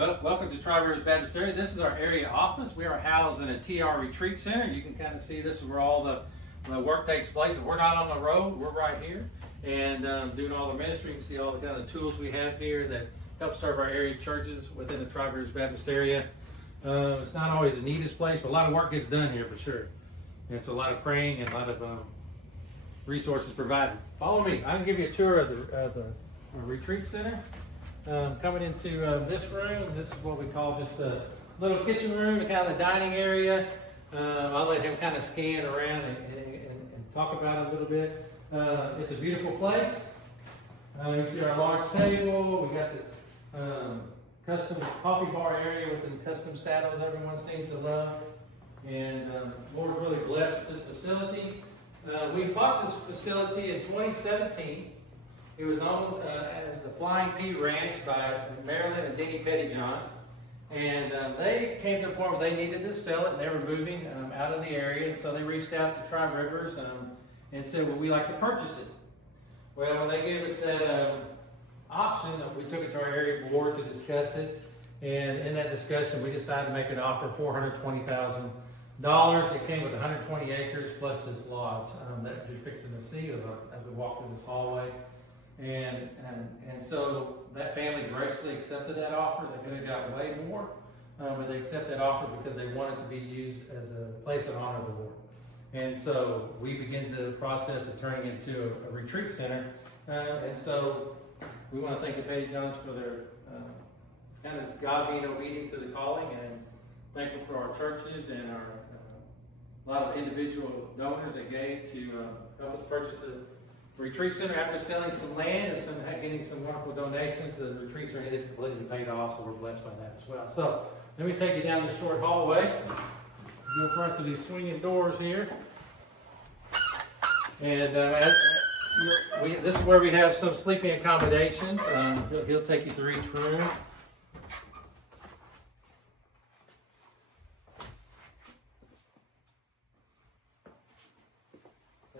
Well, welcome to Tri-Rivers Baptist Area. This is our area office. We are housed in a TR Retreat Center. You can kind of see this is where all the work takes place. We're not on the road. We're right here and doing all the ministry. You can see all the kind of tools we have here that help serve our area churches within the Tri-Rivers Baptist area. It's not always the neatest place, but a lot of work gets done here for sure. And it's a lot of praying and a lot of resources provided. Follow me. I can give you a tour of the retreat center. Coming into this room, this is what we call just a little kitchen room, a kind of dining area. I'll let him kind of scan around and talk about it a little bit. It's a beautiful place. You see our large table. We got this custom coffee bar area with the custom saddles everyone seems to love. And Lord's really blessed with this facility. We bought this facility in 2017. It was owned as the Flying P Ranch by Marilyn and Denny Pettyjohn. And they came to the point where they needed to sell it, and they were moving out of the area. And so they reached out to Tri-Rivers and said, would we like to purchase it? Well, when they gave us that option, we took it to our area board to discuss it. And in that discussion, we decided to make an offer of $420,000. It came with 120 acres plus this lodge that you're fixing to see as we walk through this hallway. And so that family graciously accepted that offer. They could have got way more, but they accepted that offer because they wanted to be used as a place of honor of the Lord. And so we began the process of turning it into a retreat center. And so we want to thank the Pettyjohns for their kind of God being obedient to the calling, and thankful for our churches and our a lot of individual donors that gave to help us purchase a retreat center. After selling some land and getting some wonderful donations, the retreat center is completely paid off, so we're blessed by that as well. So let me take you down the short hallway. Go front to these swinging doors here. And this is where we have some sleeping accommodations. He'll take you through each room.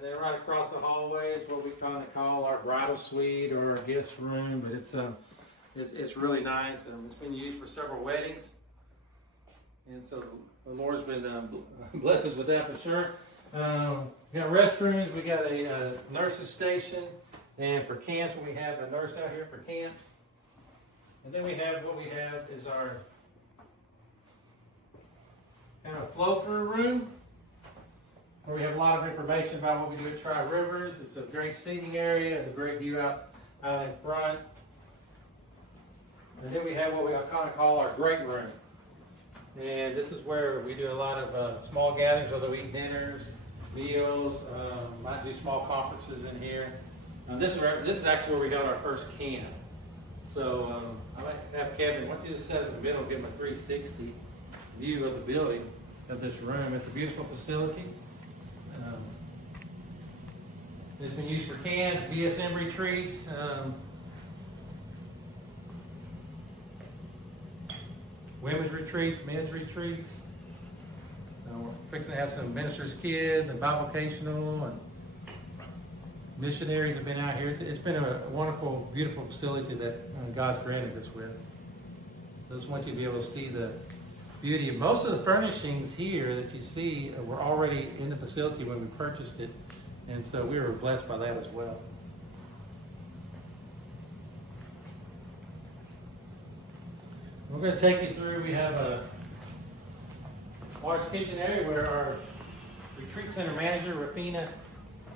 And then right across the hallway is what we kind of call our bridal suite or our guest room, but it's really nice, and it's been used for several weddings, and so the Lord's been blessed us with that for sure. We got restrooms, we got a nurse's station, and for camps we have a nurse out here for camps, and then what we have is our kind of flow-through room, where we have a lot of information about what we do at Tri-Rivers. It's a great seating area. It's a great view out in front. And then we have what we kind of call our great room. And this is where we do a lot of small gatherings, whether we eat dinners, meals, might do small conferences in here. This is actually where we got our first camp. So I might have Kevin, why don't you just set in the middle, give him a 360 view of the building of this room. It's a beautiful facility. It's been used for camps, BSM retreats, women's retreats, men's retreats. We're fixing to have some ministers' kids and bivocational, and missionaries have been out here. It's been a wonderful, beautiful facility that God's granted us with. I just want you to be able to see the beauty of most of the furnishings here that you see were already in the facility when we purchased it, and so we were blessed by that as well. We're going to take you through, we have a large kitchen area where our retreat center manager, Rafina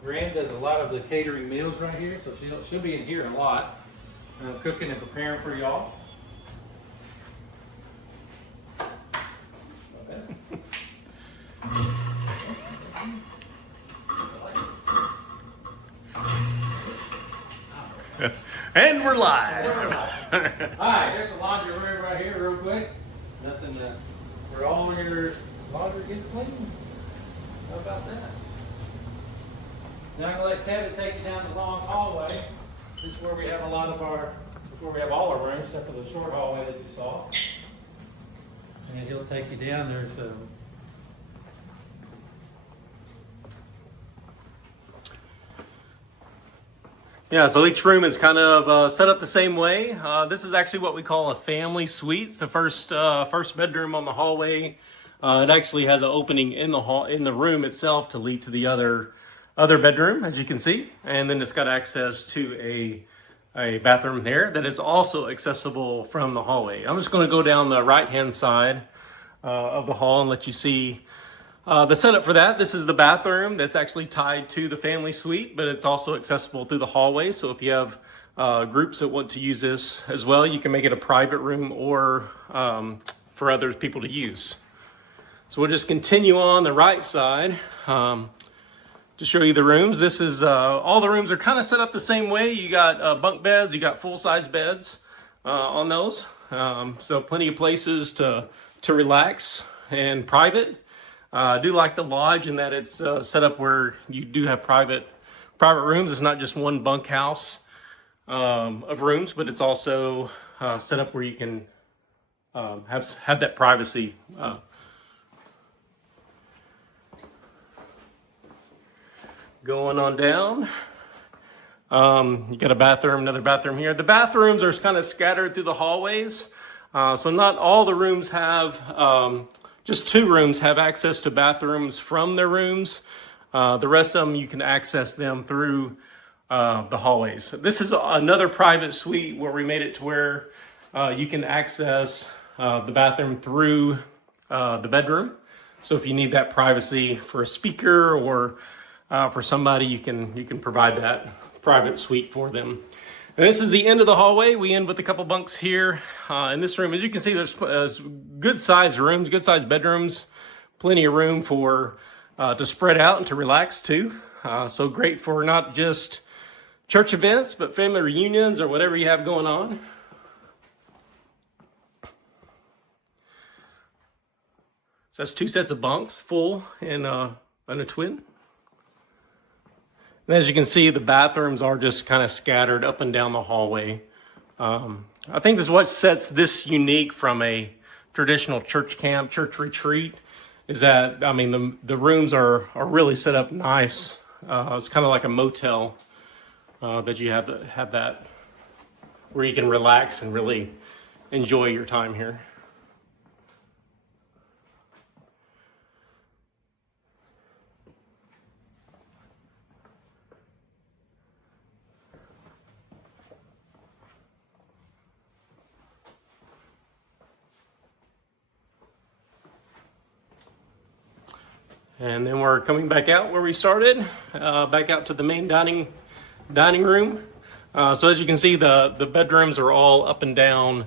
Graham, does a lot of the catering meals right here, so she'll be in here a lot, cooking and preparing for y'all. And we're live. All right, there's a laundry room right here, real quick. Nothing where all your laundry gets clean. How about that? Now I'm gonna let Kevin take you down the long hallway. This is where we have a lot of where we have all our rooms, except for the short hallway that you saw. And he'll take you down there. So Yeah, so each room is kind of set up the same way. This is actually what we call a family suite. It's the first bedroom on the hallway. It actually has an opening in the room itself to lead to the other bedroom, as you can see, and then it's got access to a bathroom there that is also accessible from the hallway. I'm just going to go down the right-hand side of the hall and let you see the setup for that. This is the bathroom that's actually tied to the family suite, but it's also accessible through the hallway. So if you have groups that want to use this as well, you can make it a private room or for other people to use. So we'll just continue on the right side to show you the rooms. This is all the rooms are kind of set up the same way. You got bunk beds, you got full-size beds on those. So plenty of places to relax and private. I do like the lodge in that it's set up where you do have private rooms. It's not just one bunkhouse of rooms, but it's also set up where you can have that privacy. Going on down, you got a bathroom, another bathroom here. The bathrooms are kind of scattered through the hallways, so not all the rooms have. Just 2 rooms have access to bathrooms from their rooms. The rest of them, you can access them through the hallways. This is another private suite where we made it to where you can access the bathroom through the bedroom. So if you need that privacy for a speaker or for somebody, you can provide that private suite for them. And this is the end of the hallway. We end with a couple bunks here in this room. As you can see, there's good sized rooms, good sized bedrooms, plenty of room for to spread out and to relax too. So great for not just church events, but family reunions or whatever you have going on. So that's 2 sets of bunks, full and a twin. And as you can see, the bathrooms are just kind of scattered up and down the hallway. I think this is what sets this unique from a traditional church camp, church retreat, is that, I mean, the rooms are really set up nice. It's kind of like a motel that you have that where you can relax and really enjoy your time here. And then we're coming back out where we started, back out to the main dining room. So as you can see, the bedrooms are all up and down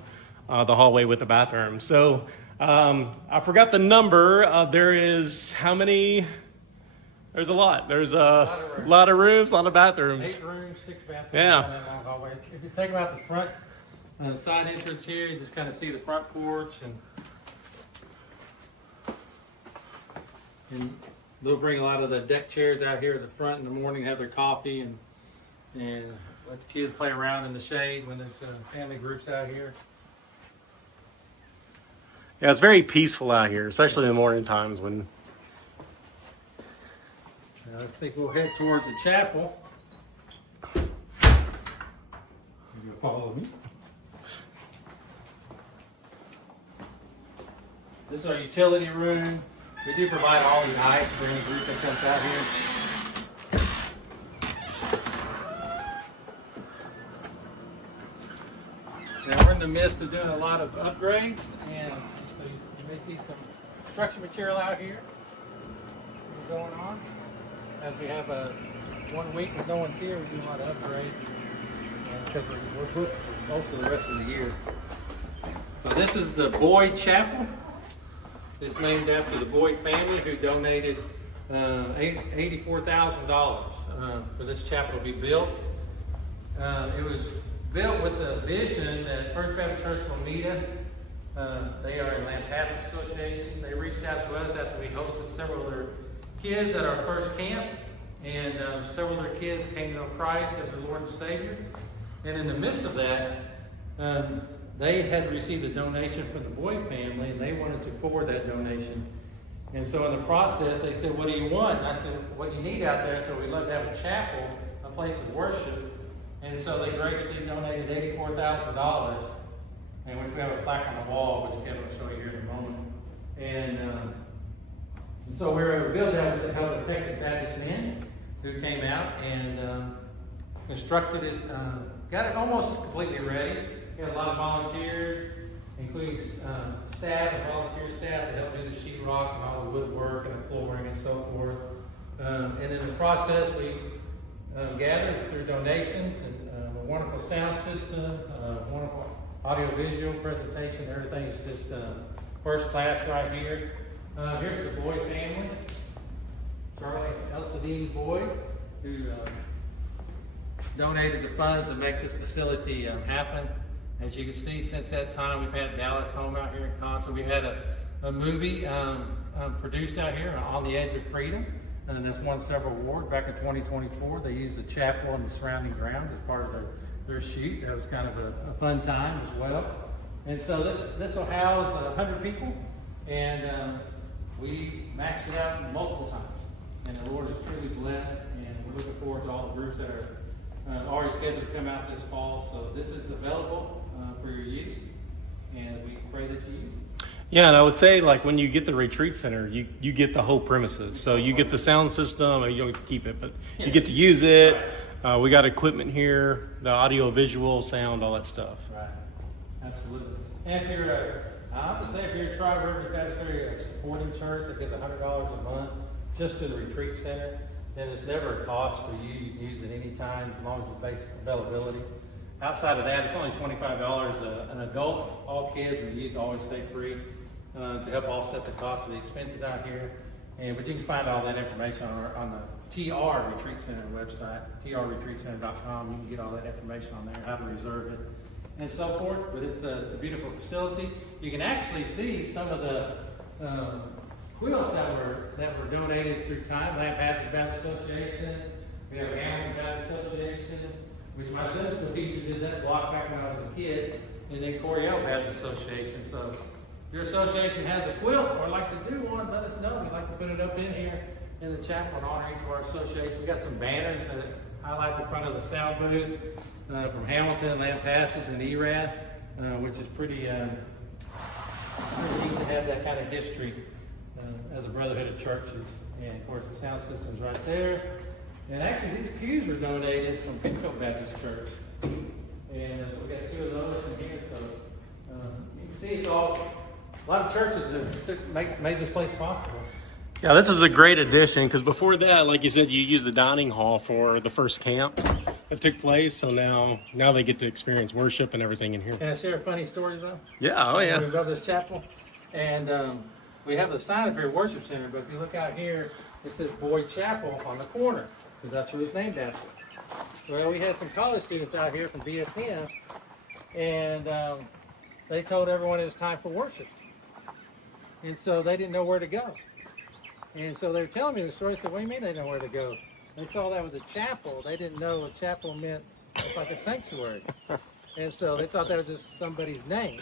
the hallway with the bathroom. So I forgot the number. There is how many? There's a lot. There's a lot of rooms, a lot of bathrooms. 8 rooms, 6 bathrooms. Yeah. Down that long hallway. If you think about the front side entrance here, you just kind of see the front porch, and they'll bring a lot of the deck chairs out here at the front in the morning, have their coffee, and let the kids play around in the shade when there's family groups out here. Yeah, it's very peaceful out here, especially in the morning times when. I think we'll head towards the chapel. You'll follow me. This is our utility room. We do provide all the ice for any group that comes out here. Now we're in the midst of doing a lot of upgrades, and so you may see some structure material out here going on. As we have 1 week when no one's here, we do a lot of upgrades because we're booked most of the rest of the year. So this is the Boyd Chapel. It's named after the Boyd family who donated $84,000 for this chapel to be built. It was built with the vision that First Baptist Church Lomita, they are a land pass association. They reached out to us after we hosted several of their kids at our first camp, and several of their kids came to know Christ as their Lord and Savior. And in the midst of that, they had received a donation from the Boyd family, and they wanted to forward that donation. And so in the process, they said, "What do you want?" And I said, "What you need out there." So we'd love to have a chapel, a place of worship, And so they graciously donated $84,000, and which we have a plaque on the wall, which Kevin will show you here in a moment. And so we were able to build that with the help of Texas Baptist men who came out and constructed it, got it almost completely ready. We had a lot of volunteers, including staff and volunteer staff to help do the sheetrock and all the woodwork and the flooring and so forth. And in the process, we gathered through donations and a wonderful sound system, wonderful audio-visual presentation. Everything is just first class right here. Here's the Boyd family. Charlie Elsadine Boyd, who donated the funds to make this facility happen. As you can see, since that time, we've had Dallas Home out here in Contra. We had a movie produced out here, On the Edge of Freedom, and that's won several awards. Back in 2024, they used the chapel and the surrounding grounds as part of their shoot. That was kind of a fun time as well. And so this will house 100 people, and we maxed it out multiple times. And the Lord is truly blessed, and we're looking forward to all the groups that are already scheduled to come out this fall. So this is available for your use, and we pray that you use it. Yeah, and I would say, like, when you get the retreat center, you get the whole premises. So you get the sound system, and you don't get to keep it, but you get to use it. We got equipment here, the audio, visual, sound, all that stuff. Right, absolutely. And if you're, I have to say, if you're a Tri-River Baptist area supporting church that gets $100 a month just to the retreat center, then there's never a cost for you. You can use it anytime as long as it's basic availability. Outside of that, it's only $25 an adult. All kids and youth always stay free to help offset the cost of the expenses out here. But you can find all that information on the TR Retreat Center website, trretreatcenter.com. You can get all that information on there, how to reserve it, and so forth. But it's a beautiful facility. You can actually see some of the quilts that were donated through time. Lampasas Baptist Association. We have Hamilton Baptist Association, which my Sunday school teacher did that block back when I was a kid, and then Coryell Baptist Association. So if your association has a quilt or like to do one, let us know. We'd like to put it up in here in the chapel in honor each of our associations. We got some banners that highlight the front of the sound booth from Hamilton, Lampasas, and ERAD, which is pretty neat to have that kind of history as a brotherhood of churches. And of course, the sound system's right there. And actually, these pews were donated from Pinco Baptist Church. And so we got 2 of those in here. So you can see it's all, a lot of churches that made this place possible. Yeah, this is a great addition because before that, like you said, you used the dining hall for the first camp that took place. So now they get to experience worship and everything in here. Can I share a funny story though? Yeah, oh yeah. We built this chapel, and we have the sign up here, Worship Center, but if you look out here, it says Boyd Chapel on the corner, because that's who it's named after. Well, we had some college students out here from BSN, and they told everyone it was time for worship. And so they didn't know where to go. And so they were telling me the story. I said, what do you mean they know where to go? They saw that was a chapel. They didn't know a chapel meant it's like a sanctuary. And so they thought that was just somebody's name.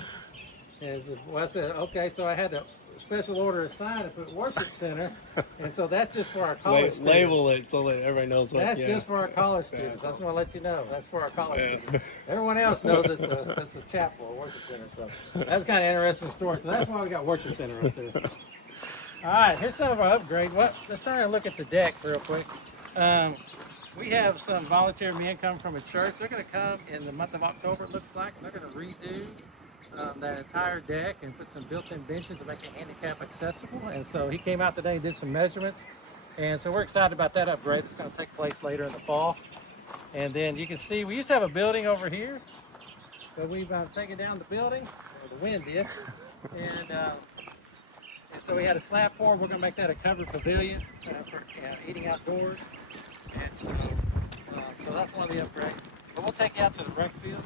And so, well, I said, okay, so I had to special order a sign and put Worship Center. And so that's just for our college students. Label it so that everybody knows what. That's just for our college students. I just want to let you know. That's for our college students. Everyone else knows it's a chapel or worship center. So that's kind of an interesting story. So that's why we got Worship Center right there. All right, here's some of our upgrade. Let's try and look at the deck real quick. We have some volunteer men coming from a church. They're going to come in the month of October, it looks like. They're going to redo that entire deck and put some built-in benches to make it handicap accessible. And so he came out today and did some measurements. And so we're excited about that upgrade. It's going to take place later in the fall. And then you can see we used to have a building over here, but we've taken down the building, or the wind did. And so we had a slab pour. We're going to make that a covered pavilion for eating outdoors. And so that's one of the upgrades. But we'll take you out to the rec field.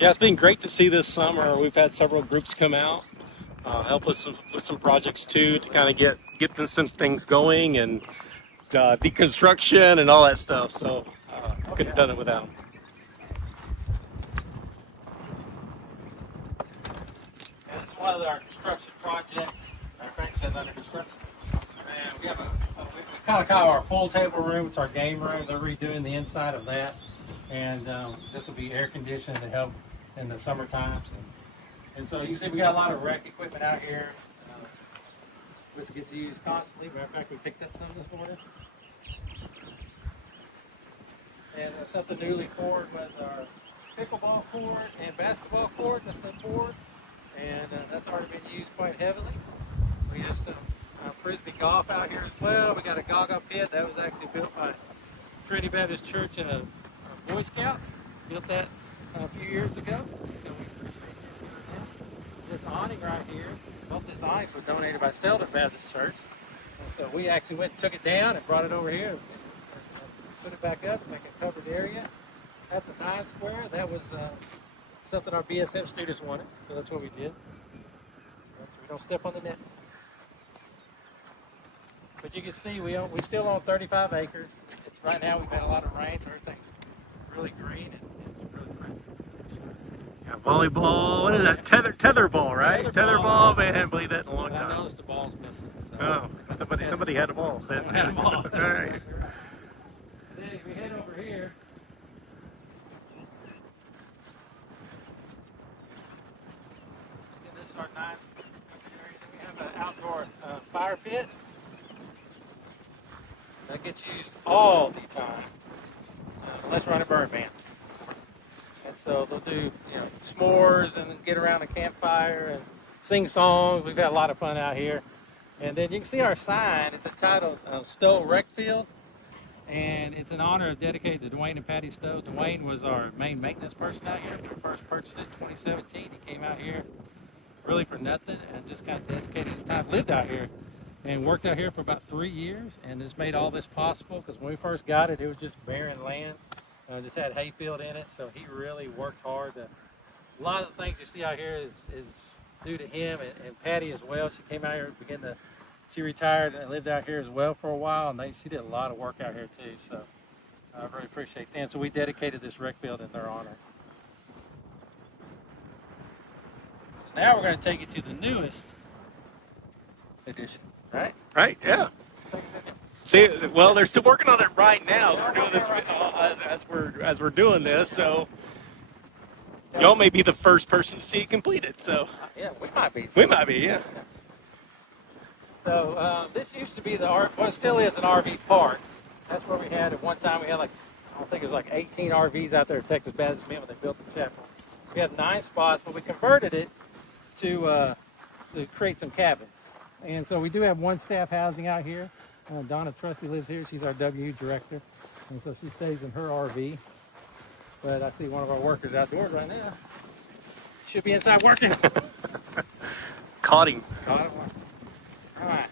Yeah, it's been great to see this summer. We've had several groups come out, help us with some projects too, to kind of get some things going and deconstruction and all that stuff. So couldn't have done it without them. And it's one of our construction projects. Our fact says under construction. And we have we kind of call our pool table room. It's our game room. They're redoing the inside of that. And this will be air conditioned to help in the summer times. And so you see we got a lot of rec equipment out here, which gets used constantly. Matter of fact, we picked up some this morning. And something newly poured was our pickleball court and basketball court that's been poured. And that's already been used quite heavily. We have some frisbee golf out here as well. We got a gaga pit that was actually built by Trinity Baptist Church Boy Scouts. Built that a few years ago. So we appreciate this awning right here. Both these awnings were donated by Selden Baptist Church. And so we actually went and took it down and brought it over here and put it back up to make a covered area. That's a 9 square. That was something our BSM students wanted, so that's what we did. So we don't step on the net. But you can see we still own 35 acres. It's right now we've had a lot of rain, so everything's really green and really pretty. Yeah, volleyball. What is that? Tether ball, right? Tether ball. Man, I haven't played that in a long I time. noticed the ball's missing. So. Oh, somebody had a ball. That's Someone had a ball. All right. Then if we head over here, this is our 9 area. We have an outdoor fire pit that gets used all the time. Let's run a burn ban. And so they'll do s'mores and get around a campfire and sing songs. We've had a lot of fun out here. And then you can see our sign. It's entitled Stowe Rec Field. And it's in honor dedicated to Dwayne and Patty Stowe. Dwayne was our main maintenance person out here. We first purchased it in 2017. He came out here really for nothing and just kind of dedicated his time. Lived out here and worked out here for about 3 years and has made all this possible because when we first got it, it was just barren land. Just had hayfield in it, so he really worked hard. A lot of the things you see out here is due to him and Patty as well. She came out here and she retired and lived out here as well for a while, and she did a lot of work out here too. So I really appreciate them. So we dedicated this rec field in their honor. So now we're going to take you to the newest edition, right? Right. Yeah. See, well, they're still working on it right now as we're doing this. As we're doing this, so y'all may be the first person to see it completed. So Yeah, we might be. we might be. Yeah. So this used to be well, it still is an RV park. That's where we had at one time. We had I don't think it was 18 RVs out there at Texas Baptist Men when they built the chapel. We had 9 spots, but we converted it to create some cabins. And so we do have 1 staff housing out here. Donna Trusty lives here. She's our WU director. And so she stays in her RV. But I see one of our workers outdoors right now. Should be inside working. Caught him. All right.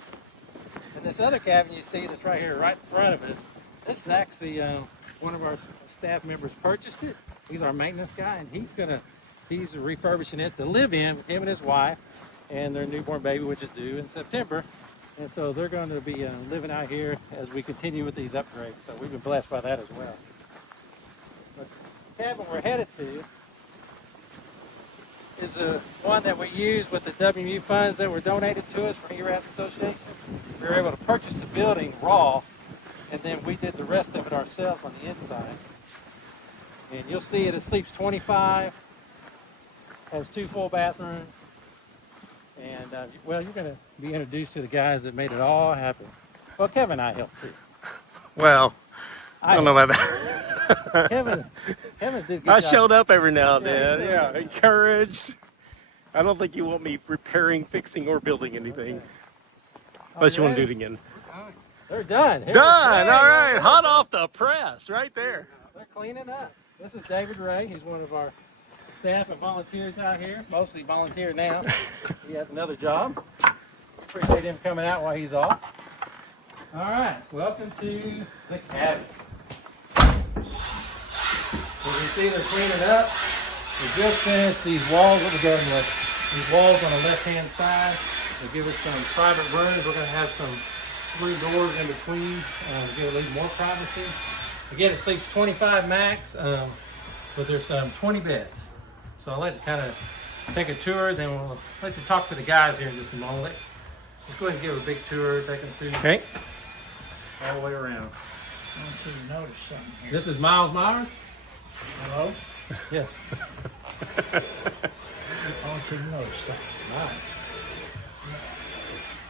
And this other cabin you see that's right here, right in front of us, this is actually one of our staff members purchased it. He's our maintenance guy, and he's refurbishing it to live in with him and his wife and their newborn baby, which is due in September. And so they're going to be living out here as we continue with these upgrades. So we've been blessed by that as well. But the cabin we're headed to is the one that we use with the WU funds that were donated to us from ERAS Association. We were able to purchase the building raw, and then we did the rest of it ourselves on the inside. And you'll see it sleeps 25, has 2 full bathrooms. And, well, you're going to be introduced to the guys that made it all happen. Well, Kevin and I helped too. Well, I don't know about that. Kevin did a good I job. showed up every now and Yeah, then. you Yeah, showed up. encouraged. I don't think you want me repairing, fixing, or building anything. Okay. Unless you want to ready? do it again. They're done. Here Done. we go. All right. Hot off the press, right there. They're cleaning up. This is David Ray. He's one of our staff and volunteers out here. Mostly volunteer now. He has another job. Appreciate him coming out while he's off. All right. Welcome to the cabin. As you can see, they're cleaning up. We just finished these walls. What we're going with these walls on the left-hand side. They give us some private rooms. We're going to have some swing doors in between to give a little more privacy. Again, it sleeps 25 max, but there's 20 beds. So I'll let you kind of take a tour, then we'll let you talk to the guys here in just a moment. Let's go ahead and give a big tour, take them through Okay. all the way around. I want you to notice something here. This is Miles Myers. Hello? Yes. I want you to know something.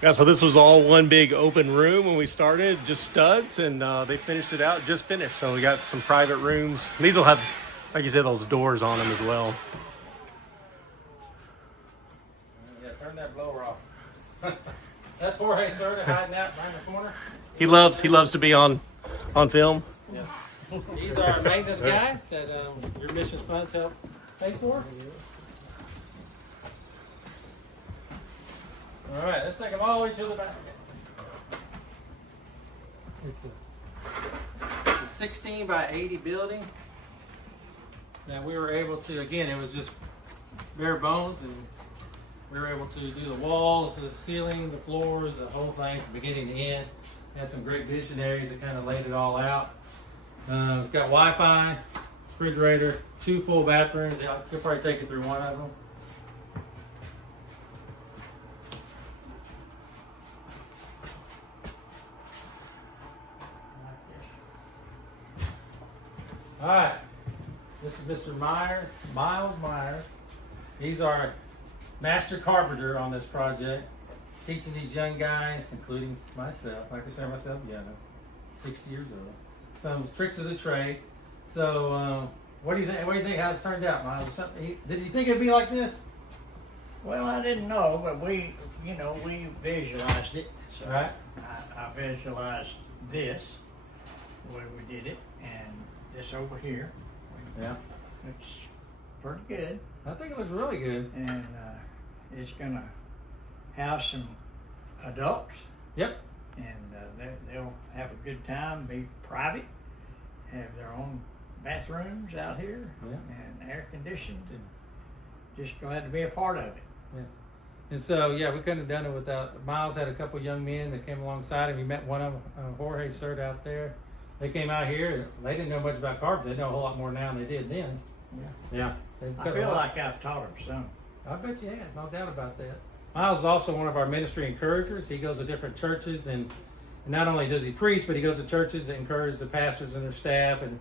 Yeah, so this was all one big open room when we started, just studs, and they finished it out, just finished. So we got some private rooms. These will have, like you said, those doors on them as well. Yeah, turn that blower off. That's Jorge Serta hiding out behind the corner. He loves to be on film. Yeah. He's our maintenance guy that your missions funds help pay for. All right, let's take them all the way to the back. It's a 16 by 80 building. Now we were able to, again, it was just bare bones, and we were able to do the walls, the ceiling, the floors, the whole thing from beginning to end. Had some great visionaries that kind of laid it all out. It's got Wi-Fi, refrigerator, 2 full bathrooms. I could probably take you through one of them. All right, this is Mr. Miles Myers. He's our master carpenter on this project, teaching these young guys, including myself, I consider myself young, 60 years old, some tricks of the trade. So, what do you think? What do you think? How it's turned out, Miles? Did you think it'd be like this? Well, I didn't know, but we visualized it. So Right. I visualized this, the way we did it, and this over here. Yeah. It's pretty good. I think it was really good. And it's gonna house some adults, Yep. and they'll have a good time, be private, have their own bathrooms out here, Yeah. and air conditioned, and just glad to be a part of it. And so, yeah, we couldn't have done it without. Miles had a couple young men that came alongside him. He met one of them, Jorge Serta, out there. They came out here. They didn't know much about carpentry. They know a whole lot more now than they did then. Yeah. I feel like I've taught them some. I bet you have, no doubt about that. Miles is also one of our ministry encouragers. He goes to different churches, and not only does he preach, but he goes to churches that encourage the pastors and their staff, and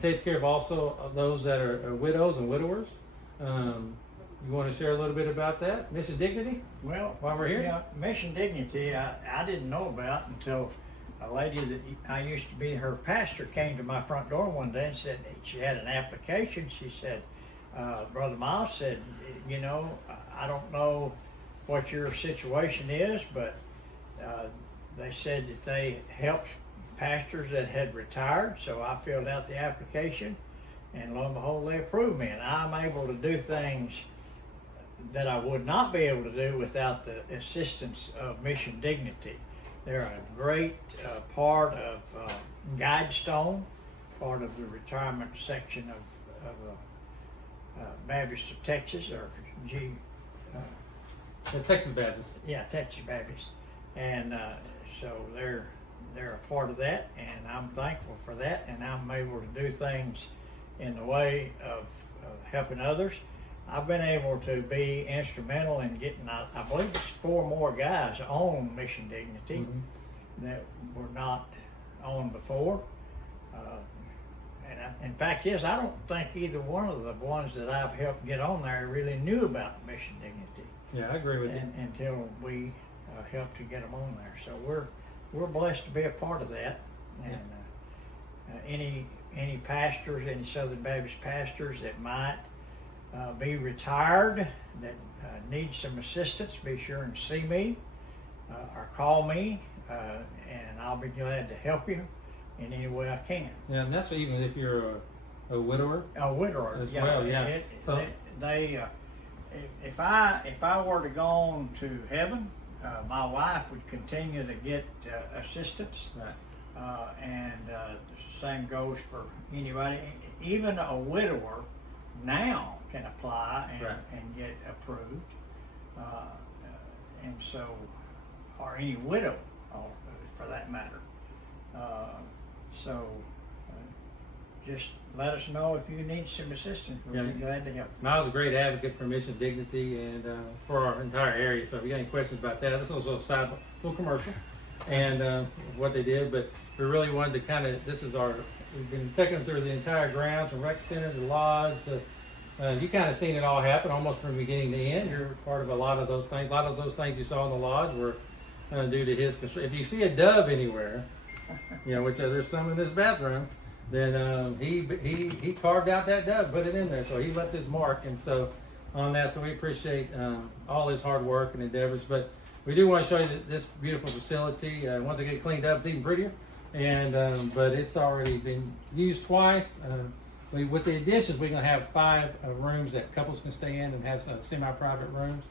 takes care of also those that are widows and widowers. You want to share a little bit about that? Mission Dignity? Well, While we're here? yeah, Mission Dignity, I didn't know about until a lady that I used to be her pastor came to my front door one day and said she had an application. She said, Brother Miles said, I don't know what your situation is, but they said that they helped pastors that had retired. So I filled out the application, and lo and behold, they approved me, and I'm able to do things that I would not be able to do without the assistance of Mission Dignity. They're a great part of Guidestone, part of the retirement section of Baptist of Texas, or The Texas Baptist. Texas Baptist, and so they're a part of that, and I'm thankful for that, and I'm able to do things in the way of helping others. I've been able to be instrumental in getting, I believe it's 4 more guys on Mission Dignity that were not on before. In fact, yes, I don't think either one of the ones that I've helped get on there really knew about Mission Dignity. Yeah, I agree with you. Until we helped to get them on there. So we're blessed to be a part of that. And any pastors, any Southern Baptist pastors that might be retired, that need some assistance, be sure and see me or call me, and I'll be glad to help you in any way I can. Yeah, and that's even if you're a widower. A widower as well. Yeah. If I were to go on to heaven, my wife would continue to get assistance. Right. And the same goes for anybody. Even a widower now can apply and get approved. And so, or any widow for that matter. Just let us know if you need some assistance. We'll be glad to help. Miles is a great advocate for Mission Dignity and for our entire area. So if you got any questions about that, this is also a little commercial and what they did. But we really wanted to this is our we've been taking them through the entire grounds, from rec center to lodge. You kind of seen it all happen almost from beginning to end. You're part of a lot of those things. A lot of those things you saw in the lodge were due to his construction. If you see a dove anywhere, which there's some in this bathroom, then he carved out that dove, put it in there. So he left his mark, and so on that. So we appreciate all his hard work and endeavors. But we do want to show you this beautiful facility. Once it gets cleaned up, it's even prettier. And but it's already been used twice. With the additions, we're going to have 5 rooms that couples can stay in and have some semi-private rooms,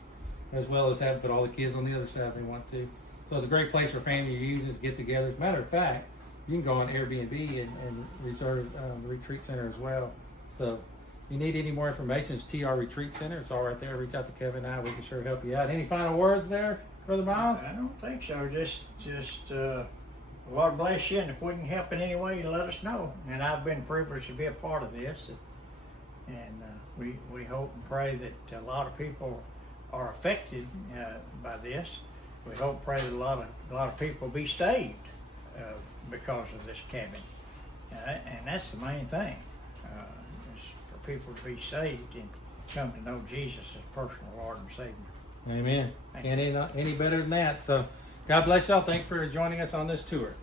as well as have put all the kids on the other side if they want to. So it's a great place for family reunions, get together. As a matter of fact, you can go on Airbnb and reserve the retreat center as well. So if you need any more information, it's TR Retreat Center. It's all right there. Reach out to Kevin and I. We can sure help you out. Any final words there, Brother Miles? I don't think so. Just Lord bless you, and if we can help in any way, let us know. And I've been privileged to be a part of this, and we hope and pray that a lot of people are affected by this. We hope and pray that a lot of people be saved because of this cabin, and that's the main thing, is for people to be saved and come to know Jesus as personal Lord and Savior. Amen. Can't any better than that. So God bless y'all. Thanks for joining us on this tour.